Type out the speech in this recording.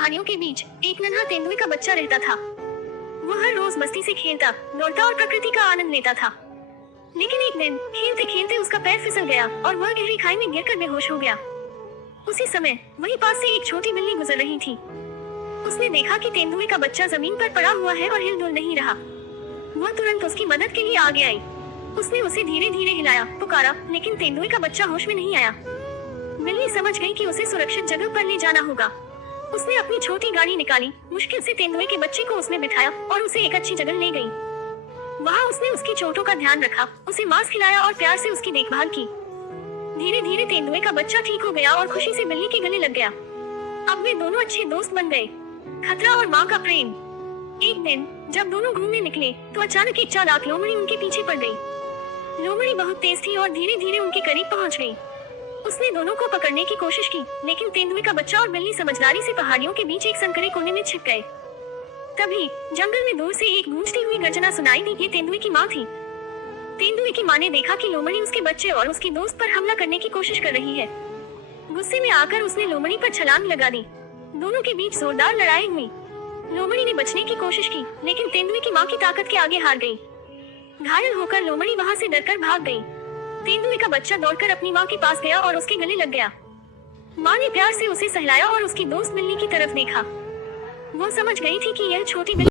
पहाड़ियों के बीच एक नन्हा तेंदुए का बच्चा रहता था। वह हर रोज मस्ती से खेलता, दौड़ता और प्रकृति का आनंद लेता था। लेकिन एक दिन खेलते खेलते उसका पैर फिसल गया और वह गहरी खाई में गिरकर बेहोश हो गया। उसी समय वहीं पास से एक छोटी बिल्ली गुजर रही थी। उसने देखा कि तेंदुए का बच्चा जमीन पर पड़ा हुआ है और हिल-डुल नहीं रहा। वह तुरंत उसकी मदद के लिए आगे आई। उसने उसे धीरे धीरे हिलाया, पुकारा, लेकिन तेंदुए का बच्चा होश में नहीं आया। बिल्ली समझ गई कि उसे सुरक्षित जगह पर ले जाना होगा। उसने अपनी छोटी गाड़ी निकाली, मुश्किल से तेंदुए के बच्चे को उसमें बिठाया और उसे एक अच्छी जगह ले गई। वहाँ उसने उसकी चोटों का ध्यान रखा, उसे मांस खिलाया और प्यार से उसकी देखभाल की। धीरे धीरे तेंदुए का बच्चा ठीक हो गया और खुशी से बिल्ली के गले लग गया। अब वे दोनों अच्छे दोस्त बन गए। खतरा और माँ का प्रेम। एक दिन जब दोनों घूमने निकले तो अचानक एक चालाक लोमड़ी उनके पीछे पड़ गई। लोमड़ी बहुत तेज थी और धीरे धीरे उनके करीब पहुँच गई। उसने दोनों को पकड़ने की कोशिश की, लेकिन तेंदुए का बच्चा और बिल्ली समझदारी से पहाड़ियों के बीच एक संकरे कोने में छिप गए। तभी जंगल में दूर से एक गूंजती हुई गर्जना सुनाई दी। ये तेंदुए की माँ थी। तेंदुए की माँ ने देखा कि लोमड़ी उसके बच्चे और उसकी दोस्त पर हमला करने की कोशिश कर रही है। गुस्से में आकर उसने लोमड़ी पर छलांग लगा दी। दोनों के बीच जोरदार लड़ाई हुई। लोमड़ी ने बचने की कोशिश की, लेकिन तेंदुए की माँ की ताकत के आगे हार गई। घायल होकर लोमड़ी वहाँ से डरकर भाग गई। तेंदुए का बच्चा दौड़कर अपनी माँ के पास गया और उसके गले लग गया। माँ ने प्यार से उसे सहलाया और उसकी दोस्त बिल्ली की तरफ देखा। वो समझ गई थी कि यह छोटी बिल्ली